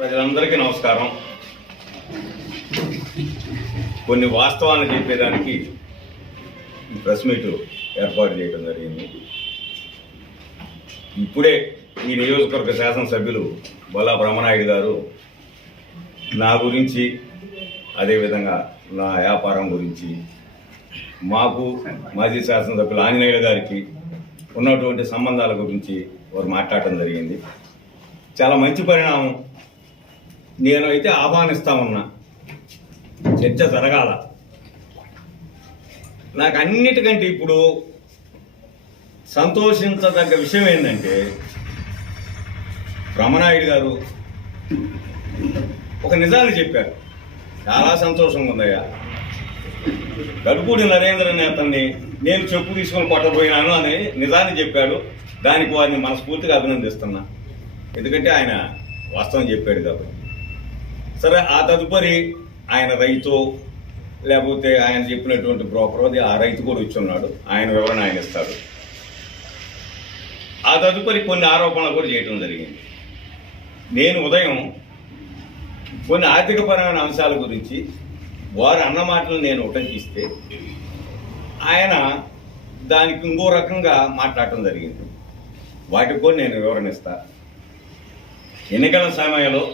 ప్రజలందరికీ నమస్కారం. కొన్ని వాస్తవాలను చెప్పేదానికి ప్రెస్ మీట్ ఏర్పాటు చేయడం జరిగింది. ఇప్పుడే ఈ నియోజకవర్గ శాసనసభ్యులు బొల్లా బ్రహ్మనాయుడు గారు నా గురించి, అదేవిధంగా నా వ్యాపారం గురించి, మాకు మాజీ శాసనసభ్యులు ఆంజనేయులు గారికి ఉన్నటువంటి సంబంధాల గురించి వారు మాట్లాడటం జరిగింది. చాలా మంచి పరిణామం. నేను అయితే ఆహ్వానిస్తా ఉన్నా, చర్చ జరగాల. నాకు అన్నిటికంటే ఇప్పుడు సంతోషించదగ్గ విషయం ఏంటంటే, బ్రహ్మనాయుడు గారు ఒక నిజాన్ని చెప్పారు. చాలా సంతోషంగా ఉందయ్యా. గడుపూడి నరేంద్ర నేతన్ని నేను చెప్పు తీసుకొని కొట్టబోయినాను అని నిజాన్ని చెప్పాడు. దానికి వారిని మనస్ఫూర్తిగా అభినందిస్తున్నా. ఎందుకంటే ఆయన వాస్తవం చెప్పాడు కాబట్టి. సరే, ఆ తదుపరి ఆయన రైతు లేకపోతే ఆయన చెప్పినటువంటి బ్రోకర్, ఆ రైతు కూడా వచ్చి ఉన్నాడు, ఆయన వివరణ ఆయన ఇస్తాడు. ఆ తదుపరి కొన్ని ఆరోపణలు కూడా చేయడం జరిగింది. నేను ఉదయం కొన్ని ఆర్థికపరమైన అంశాల గురించి వారు అన్న మాటలు నేను ఉటంకిస్తే ఆయన దానికి ఇంకో రకంగా మాట్లాడటం జరిగింది. వాటికి కూడా నేను వివరణ ఇస్తా. ఎన్నికల సమయంలో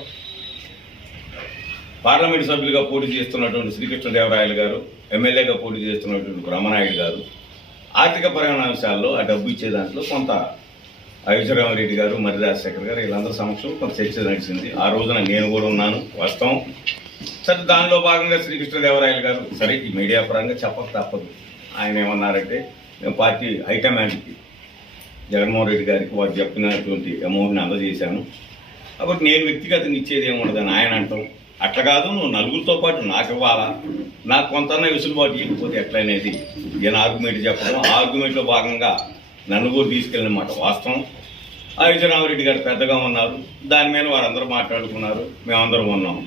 పార్లమెంటు సభ్యులుగా పోటీ చేస్తున్నటువంటి శ్రీకృష్ణదేవరాయలు గారు, ఎమ్మెల్యేగా పోటీ చేస్తున్నటువంటి బ్రహ్మనాయుడు గారు ఆర్థికపరమైన అంశాల్లో ఆ డబ్బు ఇచ్చే దాంట్లో కొంత అయోధ్యరామరెడ్డి గారు, మరి రాజశేఖర్ గారు వీళ్ళందరి సమక్షంలో కొంత చర్చ నడిచింది. ఆ రోజున నేను కూడా ఉన్నాను, వాస్తవం. సరే, దానిలో భాగంగా శ్రీకృష్ణదేవరాయలు గారు, సరే ఈ మీడియా పరంగా చెప్పక తప్పదు, ఆయన ఏమన్నారంటే, మేము పార్టీ హైకమాండ్కి జగన్మోహన్ రెడ్డి గారికి వారు చెప్పినటువంటి అమౌంట్ని అందజేశాను, కాబట్టి నేను వ్యక్తిగతంగా ఇచ్చేది ఏముండదని ఆయన అంటాం. అట్లా కాదు, నువ్వు నలుగురితో పాటు నాకు ఇవ్వాలా, నాకు కొంతన్నా విసులుబాటు ఇవ్వకపోతే ఎట్లనేది ఈయన ఆర్గ్యుమెంట్ చెప్పడం. ఆ ఆర్గ్యుమెంట్లో భాగంగా నన్ను కూడా తీసుకెళ్ళిన మాట వాస్తవం. అయోధ్యరామరెడ్డి గారు పెద్దగా ఉన్నారు, దాని మీద వారందరూ మాట్లాడుకున్నారు, మేమందరం ఉన్నాం.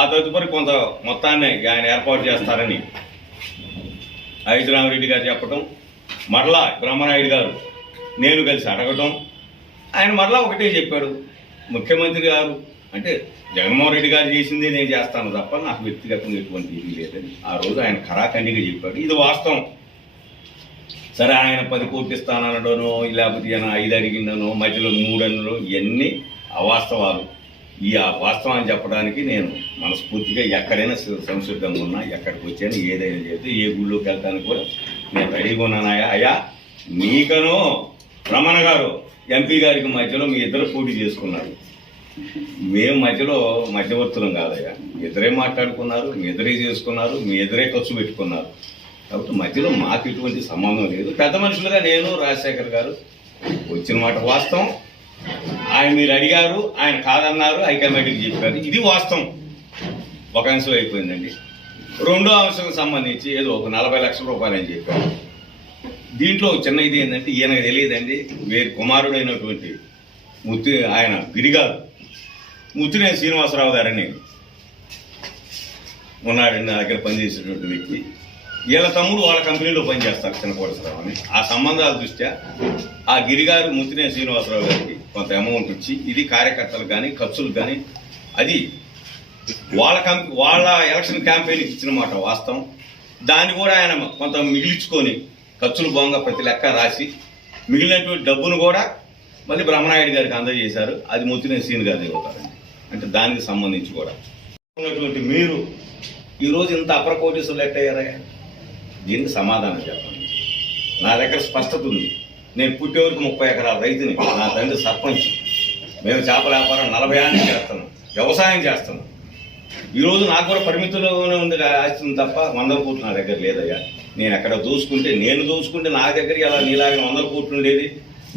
ఆ తదుపరి కొంత మొత్తాన్ని ఆయన ఏర్పాటు చేస్తారని అయోధ్యరామరెడ్డి గారు చెప్పడం, మరలా బ్రహ్మనాయుడు గారు నేను కలిసి అడగటం. ఆయన మరలా ఒకటే చెప్పాడు, ముఖ్యమంత్రి గారు అంటే జగన్మోహన్ రెడ్డి గారు చేసింది నేను చేస్తాను తప్ప నాకు వ్యక్తిగతంగా ఎటువంటి ఇది లేదని ఆ రోజు ఆయన ఖరాఖండిగా చెప్పాడు. ఇది వాస్తవం. సరే, ఆయన 10 కోట్లు ఇస్తానడనో, లేకపోతే ఈయన 5 అడిగిందనో, మధ్యలో 3 అనో, ఇవన్నీ అవాస్తవాలు. ఈ వాస్తవాన్ని చెప్పడానికి నేను మనస్ఫూర్తిగా ఎక్కడైనా సంసిద్ధంగా ఉన్నా, ఎక్కడికి వచ్చాను, ఏదైనా చేస్తే ఏ గుళ్ళోకి వెళ్తానికి కూడా నేను రెడీగా ఉన్నానయ్యా. అయ్యా, మీకనో రమణ గారు ఎంపీ గారికి మధ్యలో మీ ఇద్దరు పోటీ చేసుకున్నారు. మేము మధ్యలో మధ్యవర్తులం కాదయ్యా. ఇద్దరే మాట్లాడుకున్నారు, మీ ఇద్దరే చేసుకున్నారు, మీ ఇద్దరే ఖర్చు పెట్టుకున్నారు. కాబట్టి మధ్యలో మాకు ఎటువంటి సంబంధం లేదు. పెద్ద మనుషులుగా నేను, రాజశేఖర్ గారు వచ్చిన మాట వాస్తవం. ఆయన మీరు అడిగారు, ఆయన కాదన్నారు, హైకమాండ్కి చెప్పారు, ఇది వాస్తవం. ఒక అంశం అయిపోయిందండి. రెండో అంశం సంబంధించి ఏదో ఒక 40 లక్షల రూపాయలు అని చెప్పారు. దీంట్లో చిన్న ఇది ఏంటంటే, ఈయనకు తెలియదండి, వీరి కుమారుడైనటువంటి ఆయన గిరిగారు ముత్తినేని శ్రీనివాసరావు గారని ఉన్నాడండి, నా దగ్గర పనిచేసేటువంటి వ్యక్తి. వీళ్ళ తమ్ముడు వాళ్ళ కంపెనీలో పనిచేస్తారు, చిన్నకోటేశ్వరరావు అని. ఆ సంబంధాల దృష్ట్యా ఆ గిరిగారు ముత్తినేని శ్రీనివాసరావు గారికి కొంత అమౌంట్ ఇచ్చి, ఇది కార్యకర్తలకు కానీ ఖర్చులకు కానీ అది వాళ్ళ ఎలక్షన్ క్యాంపెయిన్కి ఇచ్చిన మాట వాస్తవం. దాన్ని కూడా ఆయన కొంత మిగిలించుకొని ఖర్చులు బాగా ప్రతి లెక్క రాసి మిగిలినటువంటి డబ్బును కూడా మళ్ళీ బ్రహ్మనాయుడు గారికి అందజేశారు. అది ముత్తినేని శ్రీని గారు అవుతారండి. అంటే దానికి సంబంధించి కూడా ఉన్నటువంటి మీరు ఈరోజు ఇంత అప్రకోటీసులు ఎట్టయ్యారయ్యా, దీనికి సమాధానం చెప్పండి. నా దగ్గర స్పష్టత ఉంది. నేను పుట్టేవరకు 30 ఎకరాల రైతుని, నా తండ్రి సర్పంచ్. మేము చేపల వ్యాపారం 40 ఏళ్ళ నుంచి చేస్తున్నాం, వ్యవసాయం చేస్తున్నాం. ఈరోజు నాకు కూడా పరిమితుల్లోనే ఉంది ఆస్తుంది తప్ప 100 కోట్లు నా దగ్గర లేదయ్యా. నేను ఎక్కడ దోచుకుంటే నా దగ్గర ఎలా నీలాగనే 100 కోట్లు ఉండేది.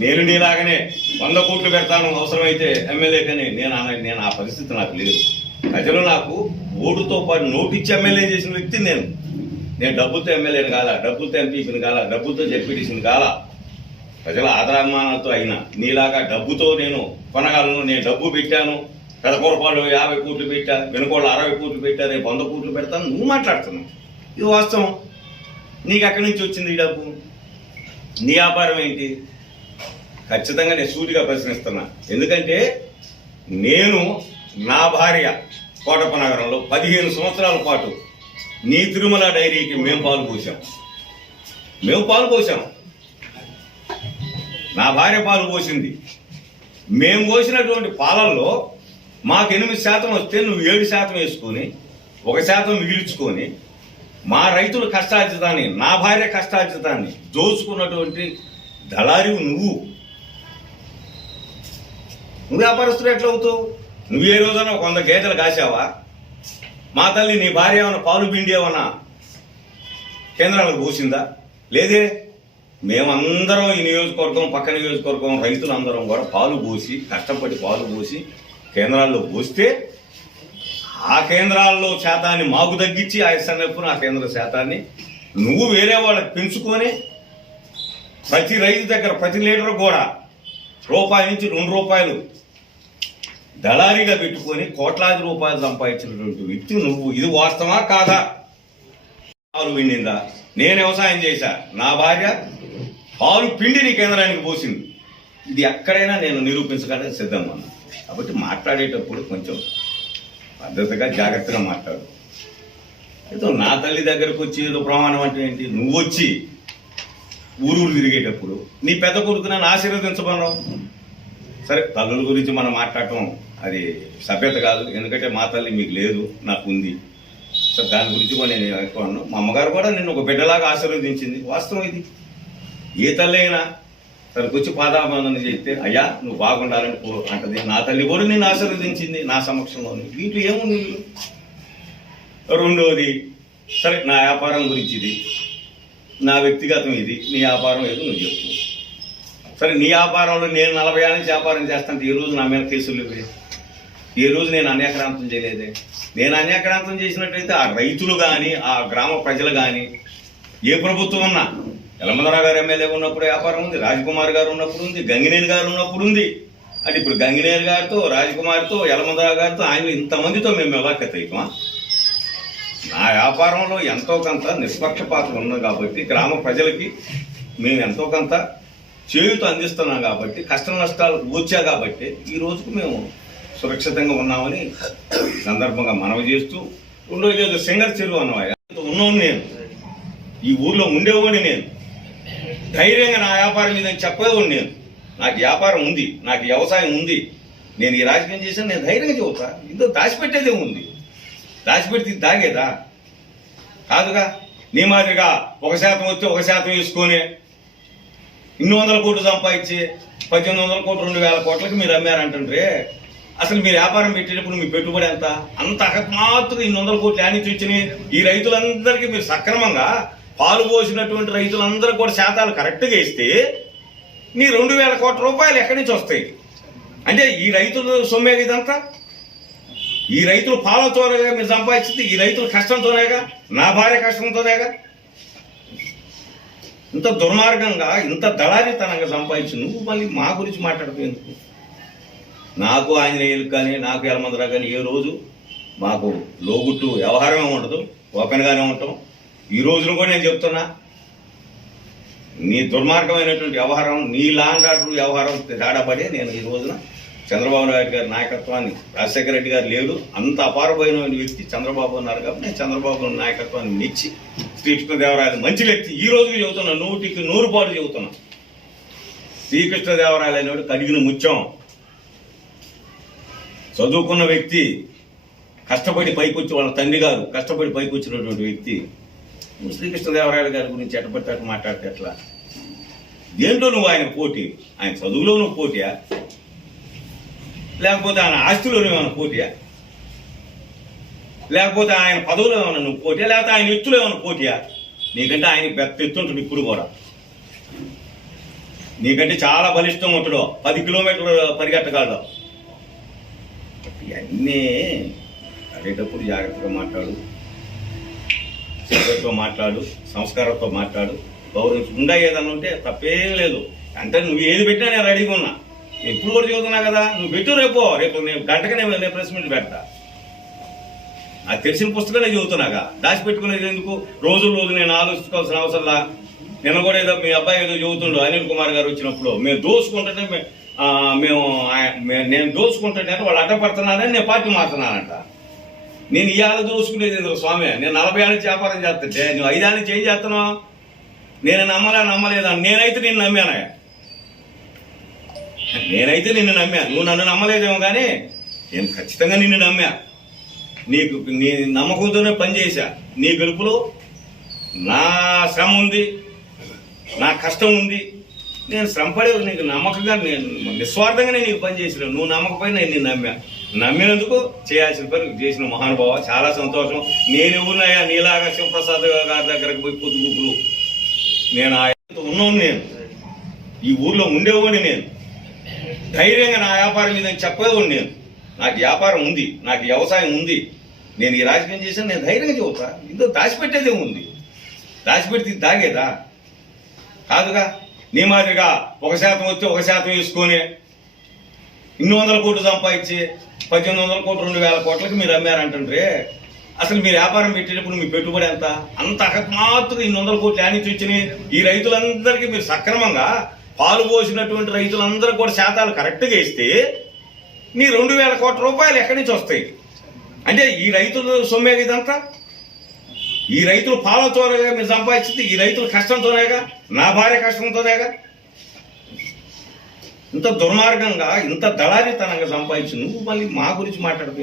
నేను నీలాగనే 100 కోట్లు పెడతాను అవసరమైతే ఎమ్మెల్యే, కానీ నేను ఆ పరిస్థితి నాకు లేదు. ప్రజలు నాకు ఓటుతో పాటు నోటిచ్చి ఎమ్మెల్యే చేసిన వ్యక్తిని నేను డబ్బులతో ఎమ్మెల్యేని కాలా, డబ్బులతో ఎంపీని కాలా, డబ్బులతో జెడ్పీటీసీని కాలా. ప్రజల ఆదరాభిమానాలతో అయినా నీలాగా డబ్బుతో నేను కొనగలను. నేను డబ్బు పెట్టాను, పెదకూరపాడు 50 కోట్లు పెట్టా, వెనుకోళ్ళు 60 కోట్లు పెట్టా, రేపు 100 కోట్లు పెడతాను. నువ్వు మాట్లాడుతున్నావు, ఇది వాస్తవం. నీకు ఎక్కడి నుంచి వచ్చింది ఈ డబ్బు? నీ వ్యాపారం ఏంటి? ఖచ్చితంగా నేను సూటిగా ప్రశ్నిస్తున్నా. ఎందుకంటే నేను నా భార్య కోటప్ప నగరంలో 15 సంవత్సరాల పాటు నీ తిరుమల డైరీకి మేము పాలు పోసాం. నా భార్య పాలు పోసింది. మేము పోసినటువంటి పాలల్లో మాకు 8% వస్తే నువ్వు 7% వేసుకొని 1% మిగిల్చుకొని మా రైతుల కష్టార్జితాన్ని, నా భార్య కష్టార్జితాన్ని దోచుకున్నటువంటి దళారివు నువ్వు వ్యాపారస్తుడు ఎట్లా అవుతావు? నువ్వు ఏ రోజైనా 100 గేదెలు కాసావా? మా తల్లి నీ భార్య ఏమన్నా పాలు పిండి ఏమన్నా కేంద్రాలకు పోసిందా? లేదే. మేమందరం ఈ నియోజకవర్గం, పక్క నియోజకవర్గం రైతులందరం కూడా పాలు పోసి, కష్టపడి పాలు పోసి కేంద్రాల్లో పోస్తే ఆ కేంద్రాల్లో శాతాన్ని మాకు తగ్గించి ఆ ఎస్ఎన్ఎఫ్ను, ఆ కేంద్ర శాతాన్ని నువ్వు వేరే వాళ్ళకి పెంచుకొని ప్రతి రైతు దగ్గర ప్రతి లీటర్ కూడా రూపాయి నుంచి 2 రూపాయలు దళారీగా పెట్టుకొని కోట్లాది రూపాయలు సంపాదించినటువంటి వ్యక్తి నువ్వు. ఇది వాస్తవా కాదా? పాలు పిండిందా? నేను వ్యవసాయం చేశా, నా భార్య పాలు పిండిని కేంద్రానికి పోసింది. ఇది ఎక్కడైనా నేను నిరూపించడానికి సిద్ధంగా ఉన్నా. కాబట్టి మాట్లాడేటప్పుడు కొంచెం పద్ధతిగా జాగ్రత్తగా మాట్లాడు. ఏదో నా తల్లి దగ్గరకు వచ్చి ఏదో ప్రమాణం అంటే ఏంటి? నువ్వు వచ్చి ఊరూరు తిరిగేటప్పుడు నీ పెద్ద కొడుకు నన్ను ఆశీర్వదించమన్నావు. సరే, తల్లుల గురించి మనం మాట్లాడటం అది సభ్యత కాదు. ఎందుకంటే మా తల్లి మీకు లేదు, నాకు ఉంది. సరే, దాని గురించి కూడా నేను ఎక్కువ అన్నాను. మా అమ్మగారు కూడా నిన్ను ఒక బిడ్డలాగా ఆశీర్వదించింది. వాస్తవం ఇది. ఏ తల్లి అయినా తనకు వచ్చి పాదాబంధన చేస్తే అయ్యా నువ్వు బాగుండాలని అంటది. నా తల్లి కూడా నిన్ను ఆశీర్వదించింది నా సమక్షంలోని. దీంట్లో ఏముంది? రెండవది, సరే నా వ్యాపారం గురించి ఇది, నా వ్యక్తిగతం ఇది, నీ వ్యాపారం ఏదో నువ్వు చెప్పు. సరే, నీ వ్యాపారంలో నేను 40 ఏళ్ళ నుంచి వ్యాపారం చేస్తాంటే ఏ రోజు నా మీద కేసులు లేవే? ఏ రోజు నేను అన్యాక్రాంతం చేయలేదే? నేను అన్యాక్రాంతం చేసినట్లయితే ఆ రైతులు కానీ, ఆ గ్రామ ప్రజలు కానీ, ఏ ప్రభుత్వం ఉన్నా, యలమందరావు గారు ఎమ్మెల్యే ఉన్నప్పుడు వ్యాపారం ఉంది, రాజకుమార్ గారు ఉన్నప్పుడు ఉంది, గంగినేని గారు ఉన్నప్పుడు ఉంది. అంటే ఇప్పుడు గంగినేని గారితో, రాజకుమార్తో, యలమందరావు గారితో, ఆయన ఇంతమందితో మేము వివాకతయికమా? నా వ్యాపారంలో ఎంతో కొంత నిష్పక్షపాతం ఉన్నది కాబట్టి, గ్రామ ప్రజలకి మేము ఎంతో కొంత చేయూత అందిస్తున్నాం కాబట్టి, కష్ట నష్టాలు వచ్చా కాబట్టి ఈ రోజుకు మేము సురక్షితంగా ఉన్నామని సందర్భంగా మనవి చేస్తూ, రెండోది ఏదో సింగర్ చెరువు అన్నవాడు ఉన్నాను. నేను ఈ ఊర్లో ఉండేవాడిని. నేను ధైర్యంగా నా వ్యాపారం మీద చెప్పేవాడిని. నేను నాకు వ్యాపారం ఉంది, నాకు వ్యవసాయం ఉంది, నేను ఈ రాజకీయం చేశాను, నేను ధైర్యంగా చెబుతా. ఇందులో దాచిపెట్టేదే ఉంది. దాచిపెడితే తాగేదా? కాదుగా. నీ మాదిరిగా 1% వస్తే 1% వేసుకొని ఇన్ని 100 కోట్లు సంపాదించి 1800 కోట్లు 2000 కోట్లకి మీరు అమ్మారంటుండ్రే. అసలు మీరు వ్యాపారం పెట్టేటప్పుడు మీ పెట్టుబడి ఎంత? అంత అకస్మాత్తుగా 100 కోట్లు యానించి వచ్చినాయి. ఈ రైతులందరికీ మీరు సక్రమంగా పాలు పోసినటువంటి రైతులందరూ కూడా శాతాలు కరెక్ట్గా ఇస్తే నీ 2000 కోట్ల రూపాయలు ఎక్కడి నుంచి వస్తాయి? అంటే ఈ రైతుల సొమ్మే ఇదంతా. ఈ రైతులు పాలతోనేగా మీరు సంపాదించింది, ఈ రైతుల కష్టంతోనేగా, నా భార్య కష్టంతోనేగా. ఇంత దుర్మార్గంగా, ఇంత దళారితనంగా సంపాదించి నువ్వు మళ్ళీ మా గురించి మాట్లాడుతూ నాకు ఆంజనేయులకు కానీ, నాకు యలమందరావు కానీ ఏ రోజు మాకు లోగుట్టు వ్యవహారమే ఉండదు, ఓపెన్గానే ఉంటాం. ఈ రోజును కూడా నేను చెప్తున్నా, నీ దుర్మార్గమైనటువంటి వ్యవహారం, నీ లాండ్ ఆర్డర్ వ్యవహారం తేడాపడే నేను ఈ రోజున చంద్రబాబు నాయుడు గారి నాయకత్వాన్ని, రాజశేఖర రెడ్డి గారు లేడు, అంత అపారమైన వ్యక్తి చంద్రబాబు ఉన్నారు కాబట్టి నేను చంద్రబాబు నాయకత్వాన్ని మెచ్చి శ్రీకృష్ణదేవరాయలు మంచి వ్యక్తి ఈ రోజు చెబుతున్నా, 100కి 100 పాటు చెబుతున్నా. శ్రీకృష్ణదేవరాయలు అనేవాడు కడిగిన ముత్యం, చదువుకున్న వ్యక్తి, కష్టపడి పైకొచ్చి వాళ్ళ తండ్రి గారు కష్టపడి పైకొచ్చినటువంటి వ్యక్తి. శ్రీకృష్ణదేవరాయలు గారి గురించి ఎట్టబట్టి మాట్లాడితే ఎట్లా? దేంట్లో నువ్వు ఆయన పోటీ? ఆయన చదువులో నువ్వు పోటీయా? లేకపోతే ఆయన ఆస్తిలోనే ఏమైనా పోటీయా? లేకపోతే ఆయన పదవులో ఏమైనా నువ్వు పోటీయా? లేకపోతే ఆయన ఎత్తులో ఏమైనా పోటీయా? నీకంటే ఆయన పెద్ద ఎత్తుంటాడు ఇప్పుడు కూడా. నీకంటే చాలా బలిష్టం ఉంటాడు, 10 కిలోమీటర్లు పరిగెట్టగలడు. ఇవన్నీ అడేటప్పుడు జాగ్రత్తగా మాట్లాడు, శ్రద్ధతో మాట్లాడు, సంస్కారంతో మాట్లాడు, గౌరవించకుండా ఏదన్నా ఉంటే తప్పేం లేదు. అంటే నువ్వు ఏది పెట్టినా నేను రెడీగా ఉన్నా. ఎప్పుడు కూడా చదువుతున్నా కదా, నువ్వు పెట్టు. రేపు నేను గంటగా నేను ప్రెస్ మీట్ పెడతా. నాకు తెలిసిన పుస్తకాలే చదువుతున్నాగా, దాచిపెట్టుకునేది ఎందుకు? రోజు నేను ఆలోచించుకోవాల్సిన అవసరంలా. నిన్న కూడా ఏదో మీ అబ్బాయి ఏదో చదువుతుండు, అనిల్ కుమార్ గారు వచ్చినప్పుడు మేము దోసుకుంటే నేను దోచుకుంటానంటే వాళ్ళు అడ్డపడుతున్నానని నేను పార్టీ మారుతున్నానంట. నేను ఇవాళ దోచుకునేది ఎందుకు స్వామి? నేను 40 ఏళ్ళ నుంచి వ్యాపారం చేస్తుంటే నువ్వు 5 ఏళ్ళ నుంచి ఏం చేస్తున్నావు? నేను నమ్మలేదా? నేనైతే నిన్ను నమ్మాను. నువ్వు నన్ను నమ్మలేదేమో కానీ నేను ఖచ్చితంగా నిన్ను నమ్మా. నీ నమ్మకంతోనే పనిచేశా. నీ గెలుపులో నా శ్రమ ఉంది, నా కష్టం ఉంది. నేను శ్రమపడే నీకు నమ్మకంగా నేను నిస్వార్థంగానే నీకు పనిచేసిన. నువ్వు నమ్మకపోయినా నేను నిన్ను నమ్మినందుకు చేయాల్సిన పని చేసిన మహానుభావ, చాలా సంతోషం. నేను ఎవరినయ్యా నీలాగా శివప్రసాద్ గారి దగ్గరకు పోయి పొద్దుగుపులు నేను ఉన్నాను. నేను ఈ ఊర్లో ఉండేవాడిని. నేను ధైర్యంగా నా వ్యాపారం మీద చెప్పేవాడిని. నేను నాకు వ్యాపారం ఉంది, నాకు వ్యవసాయం ఉంది. నేను ఈ రాజకీయం చేశాను. నేను ధైర్యంగా చెబుతా. ఇందులో దాచిపెట్టేదే ఉంది. దాచిపెడితే తాగేదా? కాదుగా. నీ మాదిరిగా 1% వచ్చి 1% వేసుకొని 100 కోట్లు సంపాదించి 1800 కోట్లు 2000 కోట్లకి మీరు అమ్మారంటుండ్రే. అసలు మీరు వ్యాపారం పెట్టేటప్పుడు మీ పెట్టుబడి ఎంత? అంత అకస్మాత్తుగా 100 కోట్లు యానించి వచ్చినాయి. ఈ రైతులందరికీ మీరు సక్రమంగా పాలు పోసినటువంటి రైతులందరూ కూడా శాతాలు కరెక్ట్గా ఇస్తే నీ 2000 కోట్ల రూపాయలు ఎక్కడి నుంచి వస్తాయి? అంటే ఈ రైతుల సొమ్మే ఇదంతా. ఈ రైతులు పాలతోనేగా మీరు సంపాదించింది. ఈ రైతుల కష్టంతోనేగా, నా భార్య కష్టంతోనేగా. ఇంత దుర్మార్గంగా, ఇంత దళారితనంగా సంపాదించి నువ్వు మళ్ళీ మా గురించి మాట్లాడుతూ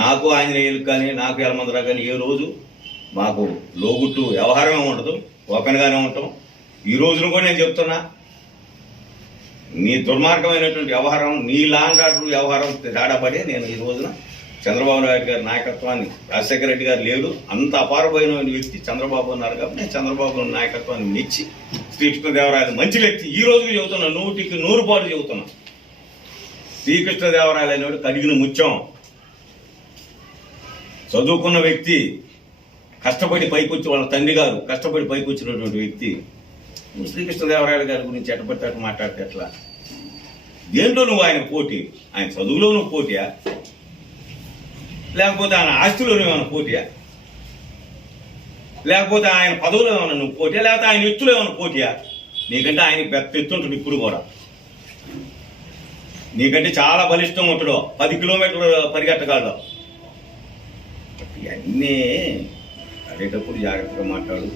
నాకు ఆంజనేయులకు కానీ నాకు యలమందరా కానీ ఏ రోజు మాకు లోగుట్టు వ్యవహారమే ఉండదు. ఓపెన్గానే ఉంటాం. ఈ రోజున కూడా నేను చెప్తున్నా, నీ దుర్మార్గమైనటువంటి వ్యవహారం, నీ లాండ్ ఆర్డర్ వ్యవహారం తేడాపడి నేను ఈ రోజున చంద్రబాబు నాయుడు గారి నాయకత్వాన్ని, రాజశేఖర రెడ్డి గారు లేడు, అంత అపారమైన వ్యక్తి చంద్రబాబు ఉన్నారు కాబట్టి నేను చంద్రబాబు నాయకత్వాన్ని మెచ్చి శ్రీకృష్ణదేవరాయలు మంచి వ్యక్తి. ఈ రోజుకి చెబుతున్నా, 100కి 100 పాటు చెబుతున్నా. శ్రీకృష్ణదేవరాయలు అనేవాడు కడిగిన ముత్యం, చదువుకున్న వ్యక్తి, కష్టపడి పైకొచ్చి వాళ్ళ తండ్రి గారు కష్టపడి పైకొచ్చినటువంటి వ్యక్తి. నువ్వు శ్రీకృష్ణదేవరాయలు గారి గురించి ఎట్టబడితే మాట్లాడితే ఎట్లా? దేంట్లో నువ్వు ఆయన పోటీ? ఆయన చదువులో నువ్వు పోటీయా? లేకపోతే ఆయన ఆస్తిలోనే ఏమైనా పోటీయా? లేకపోతే ఆయన పదవులో ఏమైనా నువ్వు పోటీయా? లేకపోతే ఆయన ఎత్తులో ఏమైనా పోటీయా? నీకంటే ఆయన పెద్ద ఎత్తుంటాడు. ఇప్పుడు కూడా నీకంటే చాలా బలిష్టం ఉంటాడు. 10 కిలోమీటర్లు పరిగెట్టగలడు. ఇవన్నీ అదేటప్పుడు జాగ్రత్తగా మాట్లాడు,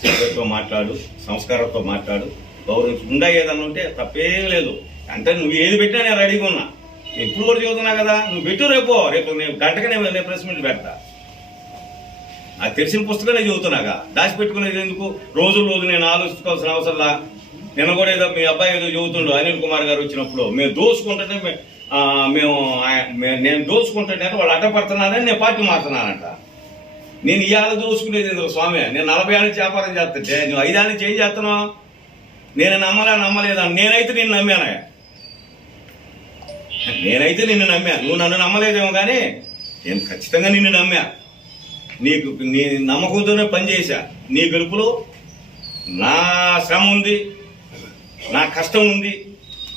శ్రద్ధతో మాట్లాడు, సంస్కారంతో మాట్లాడు, గౌరవించి ఉండా. ఏదన్నా ఉంటే తప్పేం లేదు. అంటే నువ్వు ఏది పెట్టినా నేను రెడీగా ఉన్నా. ఇప్పుడు కూడా చదువుతున్నా కదా, నువ్వు పెట్టు. రేపు నేను గంటగా నేను ప్రెస్ మీట్ పెడతా. నాకు తెలిసిన పుస్తకాలే చదువుతున్నాగా, దాచిపెట్టుకునేది ఎందుకు? రోజు నేను ఆలోచించుకోవాల్సిన అవసరంలా. నిన్న కూడా ఏదో మీ అబ్బాయి ఏదో చదువుతుండు, అనిల్ కుమార్ గారు వచ్చినప్పుడు మేము దోచుకుంటుంటే నేను దోచుకుంటుంటే వాళ్ళు అడ్డపడుతున్నానని నేను పార్టీ మారుతున్నానంట. నేను ఇవాళ దోచుకునేది ఎందుకు స్వామి? నేను 40 ఏళ్ళ నుంచి వ్యాపారం చేస్తుంటే నువ్వు 5 ఏళ్ళ నుంచి ఏం చేస్తున్నావు? నేను నమ్మలేదా? నేనైతే నిన్ను నమ్మాను. నువ్వు నన్ను నమ్మలేదేమో కానీ నేను ఖచ్చితంగా నిన్ను నమ్మా. నీ నమ్మకంతోనే పనిచేశా. నీ గెలుపులో నా శ్రమ ఉంది, నా కష్టం ఉంది.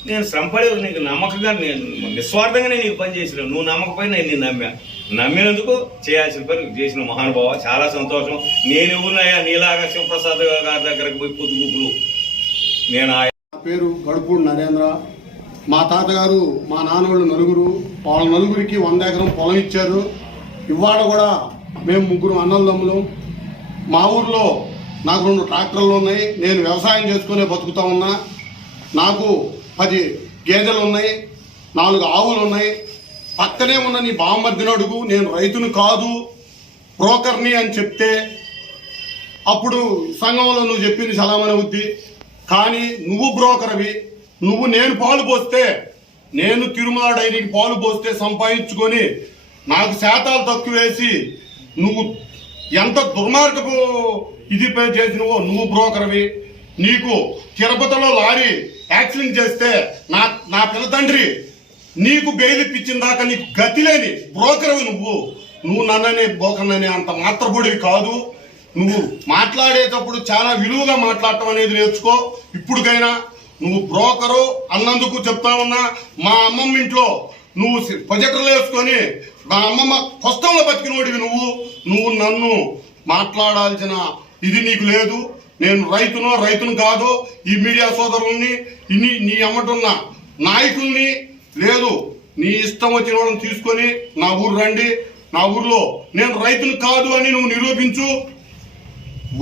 నేను శ్రమపడే నీకు నమ్మకంగా నేను నిస్వార్థంగానే నీకు పనిచేసిన. నువ్వు నమ్మకపోయినా నేను నిన్ను నమ్మినందుకు చేయాల్సిన పని చేసిన మహానుభావ, చాలా సంతోషం. నేను ఎవరినయ్యా నీలాగా శివప్రసాద్ గారి దగ్గరకు పోయి పొద్దుగుపులు నేను. నా పేరు గడుపూడి నరేంద్ర. మా తాతగారు మా నాన్నవాళ్ళు నలుగురు, వాళ్ళ నలుగురికి 100 ఎకరం పొలం ఇచ్చారు. ఇవాళ కూడా మేము 3 అన్నదమ్ములు. మా ఊర్లో నాకు 2 ట్రాక్టర్లు ఉన్నాయి. నేను వ్యవసాయం చేసుకునే బతుకుతా ఉన్నా. నాకు 10 గేదెలు ఉన్నాయి, 4 ఆవులు ఉన్నాయి. పక్కనే ఉన్న నీ బామ్మర్దిని అడుగు, నేను రైతును కాదు బ్రోకర్ని అని చెప్తే అప్పుడు సంఘంలో నువ్వు చెప్పింది సలామని అవుద్ది. కానీ నువ్వు బ్రోకర్వి. నేను పాలు పోస్తే, నేను తిరుమల డైరీకి పాలు పోస్తే సంపాదించుకొని నాకు శాతాలు తక్కువేసి నువ్వు ఎంత దుర్మార్గపు ఇది చేసినవో నువ్వు బ్రోకర్వి. నీకు తిరుపతిలో లారీ యాక్సిడెంట్ చేస్తే నా పిల్ల తండ్రి నీకు బెయిల్ ఇప్పించిన దాకా నీకు గతి లేని బ్రోకర్వి నువ్వు నన్ననే బ్రోకర్ననే అంత మాత్రపొడివి కాదు. నువ్వు మాట్లాడేటప్పుడు చాలా విలువగా మాట్లాడటం అనేది నేర్చుకో. ఇప్పుడుకైనా నువ్వు బ్రోకరు అన్నందుకు చెప్తా ఉన్నా. మా అమ్మమ్మ ఇంట్లో నువ్వు ప్రొజెక్టర్లు వేసుకొని మా అమ్మమ్మ కష్టంలో బతికినోడివి నువ్వు నన్ను మాట్లాడాల్సిన ఇది నీకు లేదు. నేను రైతును కాదో ఈ మీడియా సోదరుల్ని నీ అమ్మటున్న నాయకుల్ని లేదు, నీ ఇష్టం వచ్చిన వాళ్ళని తీసుకొని నా ఊరు రండి, నా ఊర్లో నేను రైతును కాదు అని నువ్వు నిరూపించు.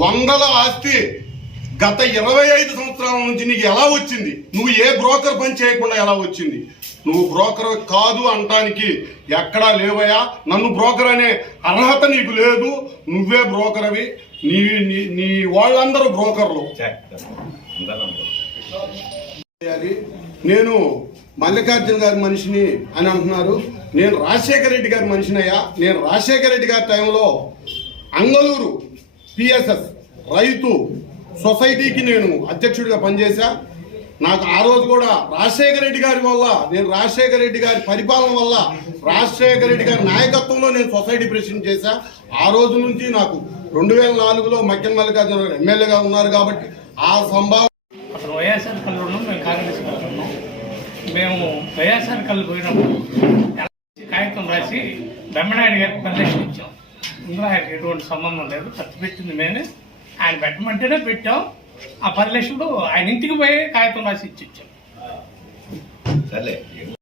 వందల ఆస్తి గత 25 సంవత్సరాల నుంచి నీకు ఎలా వచ్చింది? నువ్వు ఏ బ్రోకర్ పని చేయకుండా ఎలా వచ్చింది? నువ్వు బ్రోకర్ కాదు అనటానికి ఎక్కడా లేవయా. నన్ను బ్రోకర్ అనే అర్హత నీకు లేదు. నువ్వే బ్రోకర్ అవి, నీ వాళ్ళందరూ బ్రోకర్లు. నేను మల్లికార్జున గారి మనిషిని అని అంటున్నారు. నేను రాజశేఖర రెడ్డి గారి మనిషినయ్యా. నేను రాజశేఖర రెడ్డి గారి టైంలో అంగళూరు పిఎస్ఎస్ రైతు సొసైటీకి నేను అధ్యక్షుడిగా పనిచేశా. నాకు ఆ రోజు కూడా రాజశేఖర రెడ్డి గారి వల్ల, నేను రాజశేఖర రెడ్డి గారి పరిపాలన వల్ల, రాజశేఖర రెడ్డి గారి నాయకత్వంలో నేను సొసైటీ ప్రెసిడెంట్ చేశా. ఆ రోజు నుంచి నాకు 2004లో మక్కెన మల్లికార్జున గారు ఎమ్మెల్యేగా ఉన్నారు కాబట్టి ఆ సంభావన. అసలు వైఎస్ఆర్ కళ్ళు ఉన్నాం, మేము కాంగ్రెస్ కళ్ళు ఉన్నాం. మేము వైఎస్ఆర్ కళ్ళు పోయినప్పుడు కాగితం రాసి బెమ్మనాయుడు గారికి పర్మిషన్ ఇచ్చాం. ఇందులో ఆయనకి ఎటువంటి సంబంధం లేదు, ఖర్చు పెట్టింది మేమే. ఆయన పెట్టమంటేనే పెట్టాం. ఆ 10 లక్షలు ఆయన ఇంటికి పోయి కాగితం రాసి ఇచ్చి ఇచ్చాం. సర్లే.